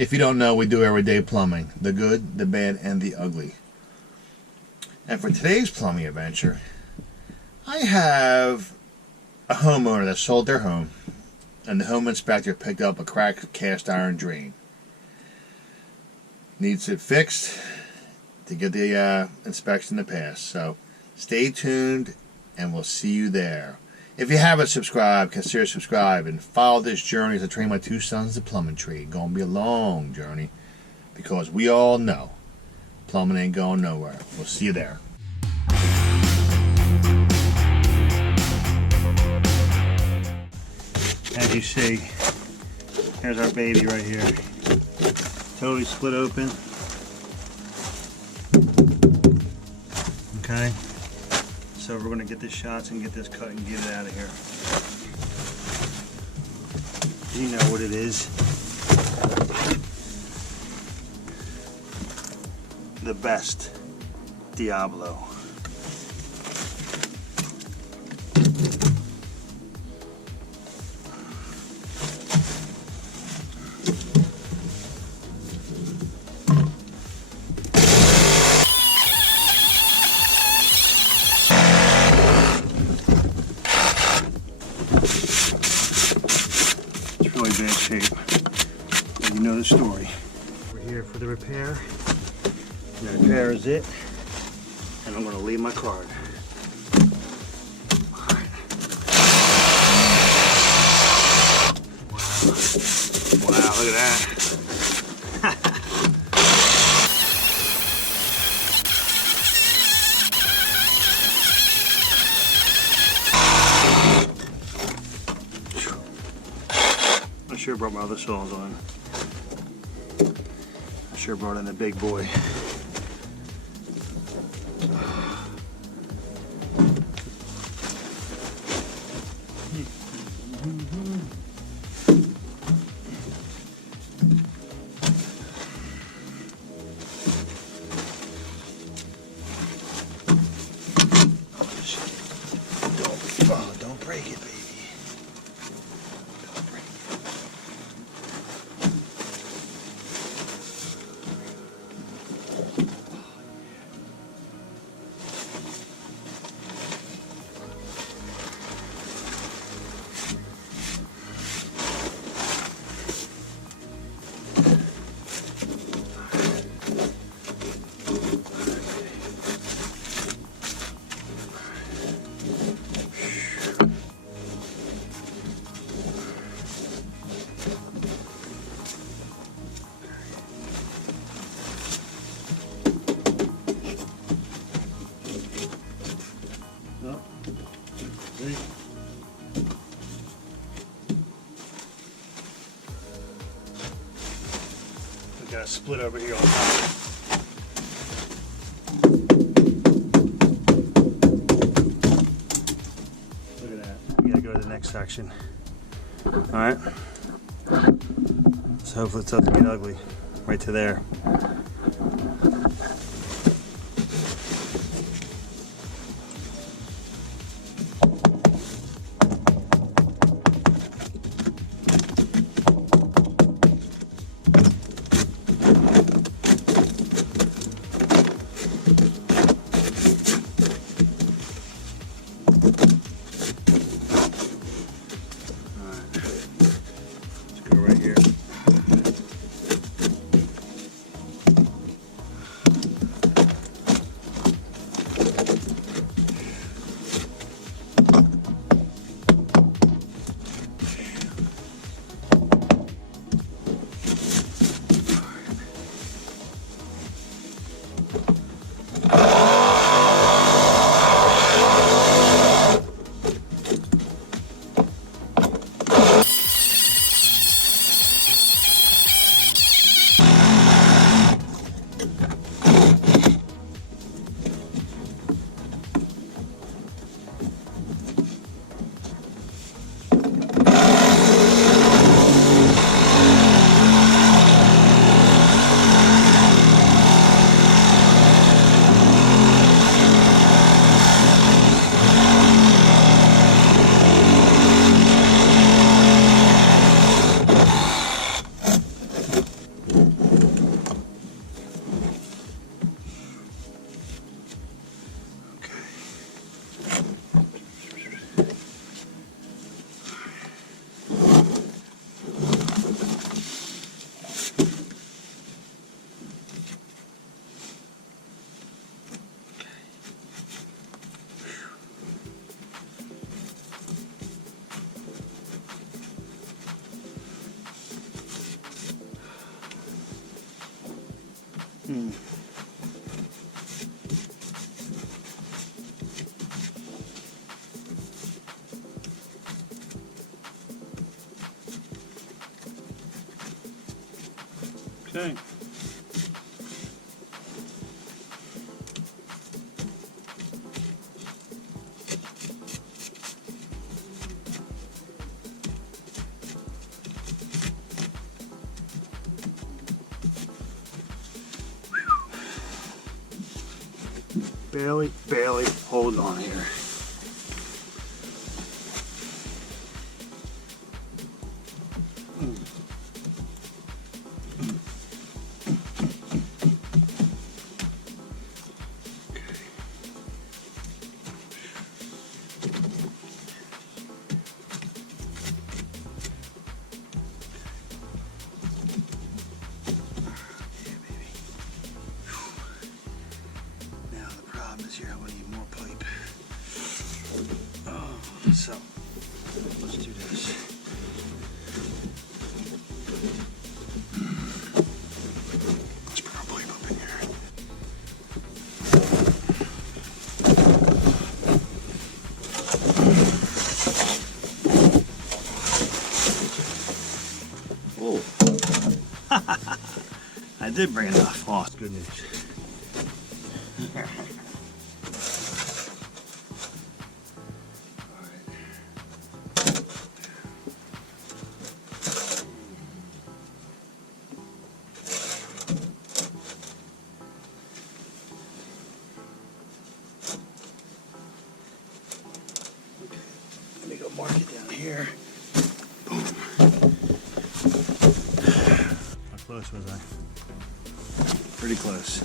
If you don't know, we do everyday plumbing. The good, the bad, and the ugly. And for today's plumbing adventure, I have a homeowner that sold their home, and the home inspector picked up a cracked cast iron drain. Needs it fixed to get the inspection to pass. So stay tuned, and we'll see you there. If you haven't subscribed, consider subscribing. Follow this journey as I train my two sons to plumbing trade. Gonna be a long journey, because we all know plumbing ain't going nowhere. We'll see you there. As you see, here's our baby right here. Totally split open. Okay. So we're going to get this shots and get this cut and get it out of here. You know what it is. The best Diablo. Really bad shape. And you know the story. We're here for the repair. And the repair is it. And I'm going to leave my card. Alright. Wow, look at that. I sure brought my other saws on. I sure brought in the big boy. Don't break it, baby. We got a split over here on top. Look at that. We gotta go to the next section. Alright. So hopefully it doesn't get ugly. Right to there. Okay. Barely hold on here. Here, I'm gonna need more pipe. Oh, so let's do this. Let's bring our pipe up in here. Oh, I did bring enough. Oh, it's good news. Let me go mark it down here. Boom. How close was I? Pretty close.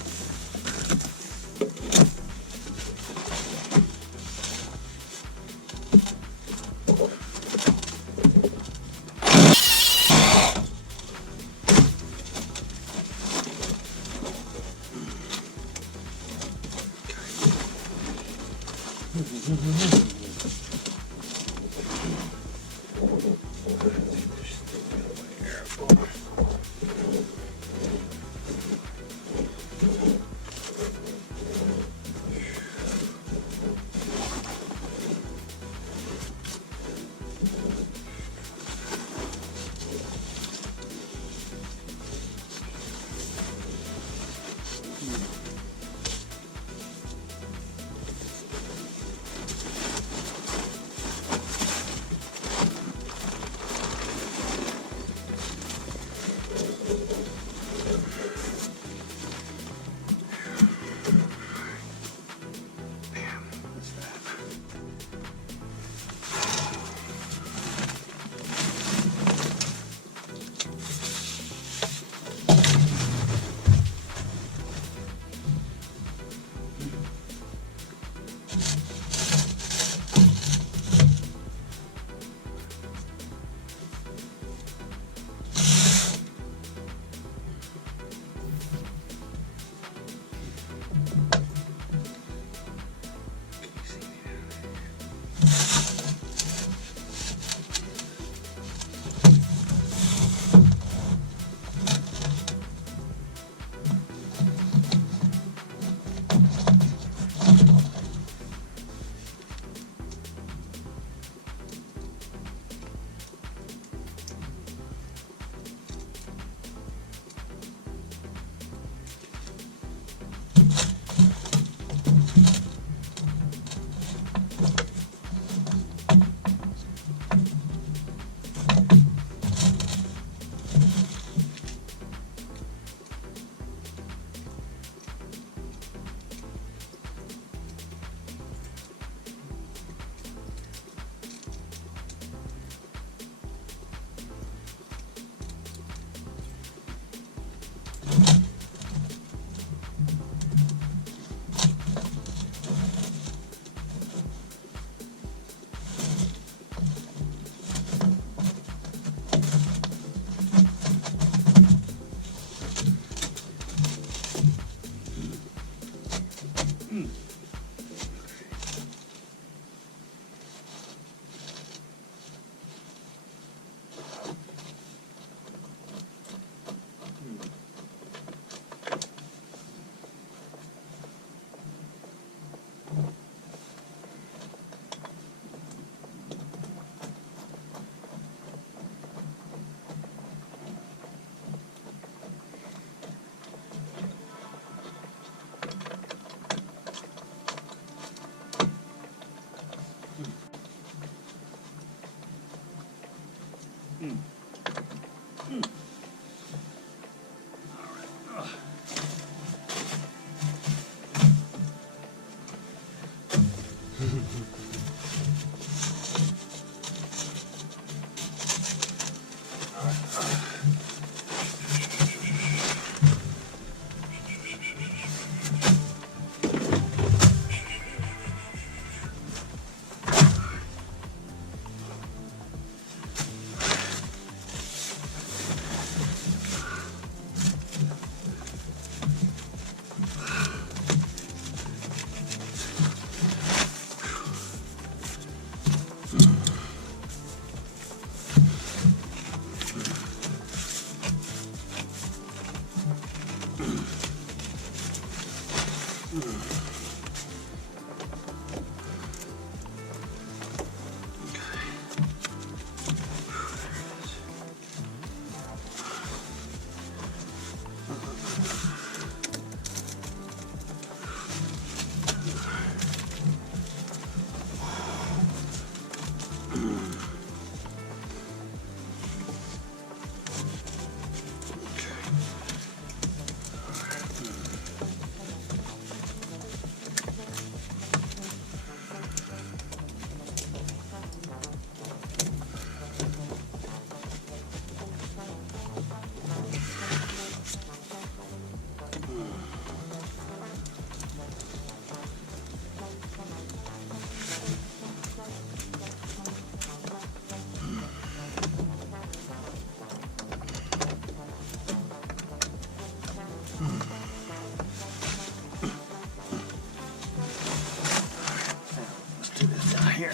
Let's do this down here.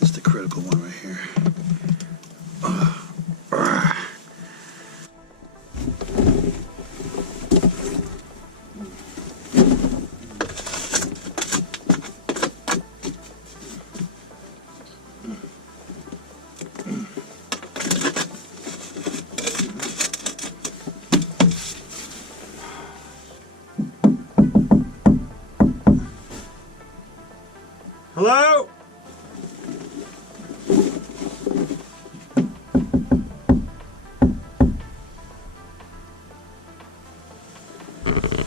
This is the critical one right here. Hello?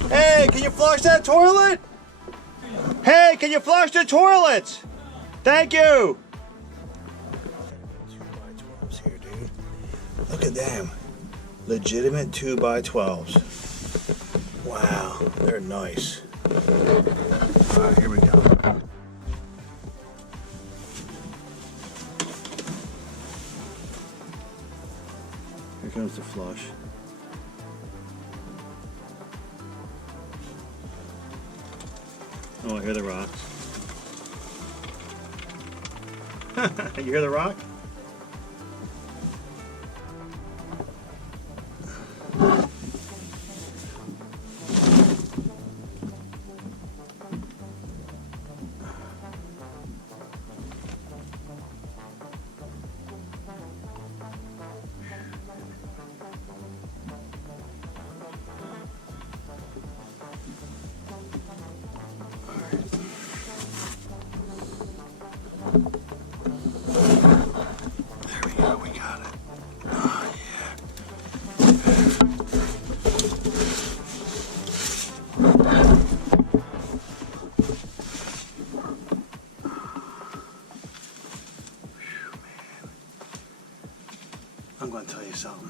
Hey, can you flush that toilet? Hey, can you flush the toilets? Thank you. 2x12s here, dude. Look at them. Legitimate 2x12s. Wow, they're nice. Alright, here we go. Here comes the flush. Oh, I hear the rocks. You hear the rock? There we go, we got it. Oh, I'm going to tell you something.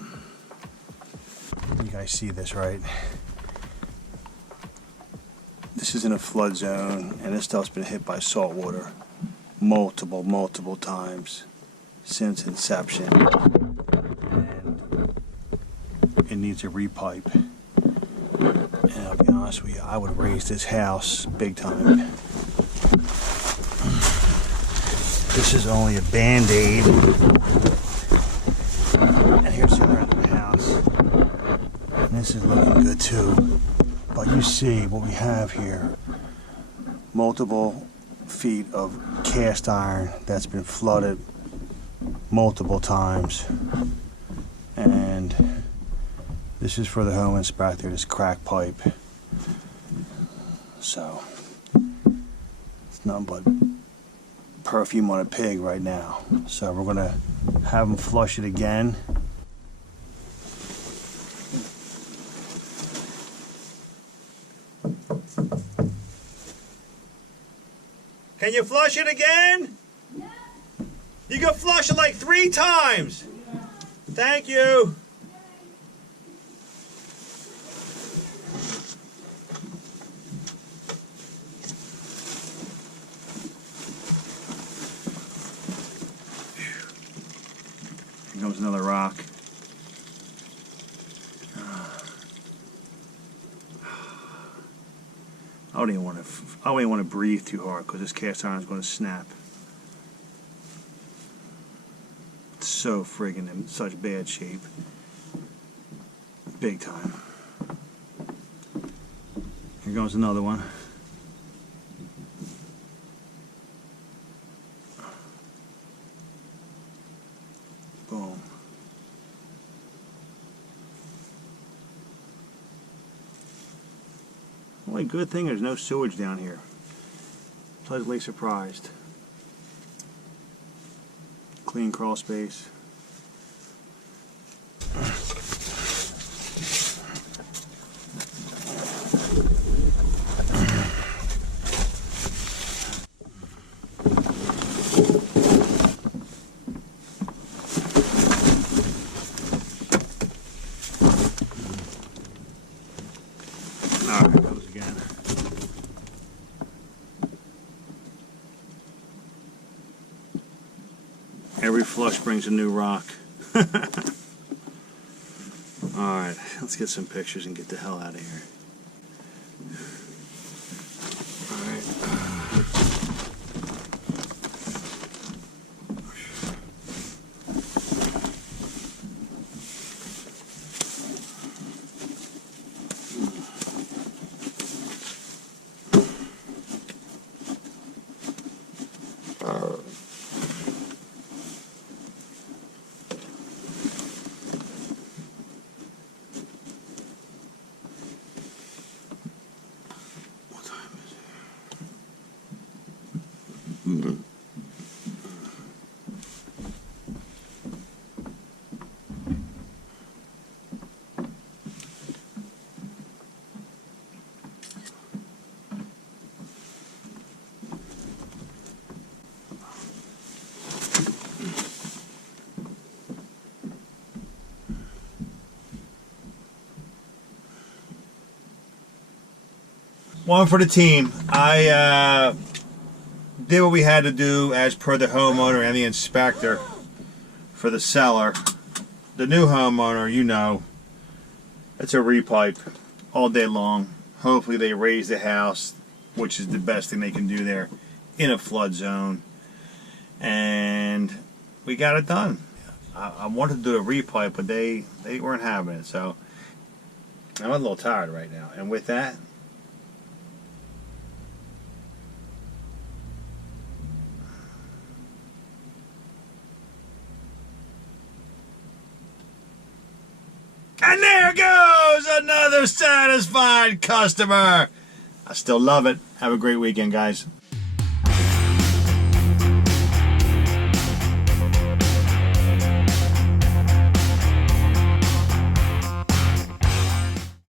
You guys see this, right? This is in a flood zone, and this stuff's been hit by salt water multiple times since inception. And it needs a repipe. And I'll be honest with you, I would raise this house big time. This is only a band-aid. And here's the other end of the house. And this is looking good too. But you see what we have here. Multiple feet of cast iron that's been flooded multiple times. And this is for the home inspector, this crack pipe. So it's nothing but perfume on a pig right now. So we're gonna have them flush it again. Can you flush it again? Yeah. You can flush it like 3 times. Yeah. Thank you. Here comes another rock. I don't even want to breathe too hard because this cast iron is going to snap. It's so friggin' in such bad shape. Big time. Here goes another one. Boom. Only good thing there's no sewage down here. Pleasantly surprised. Clean crawl space. There it goes again. Every flush brings a new rock. Alright, let's get some pictures and get the hell out of here. One for the team. I did what we had to do as per the homeowner and the inspector for the seller. The new homeowner, you know, it's a repipe all day long. Hopefully they raise the house, which is the best thing they can do there in a flood zone. And we got it done. I wanted to do a repipe, but they weren't having it. So I'm a little tired right now. And with that, and there goes another satisfied customer. I still love it. Have a great weekend, guys.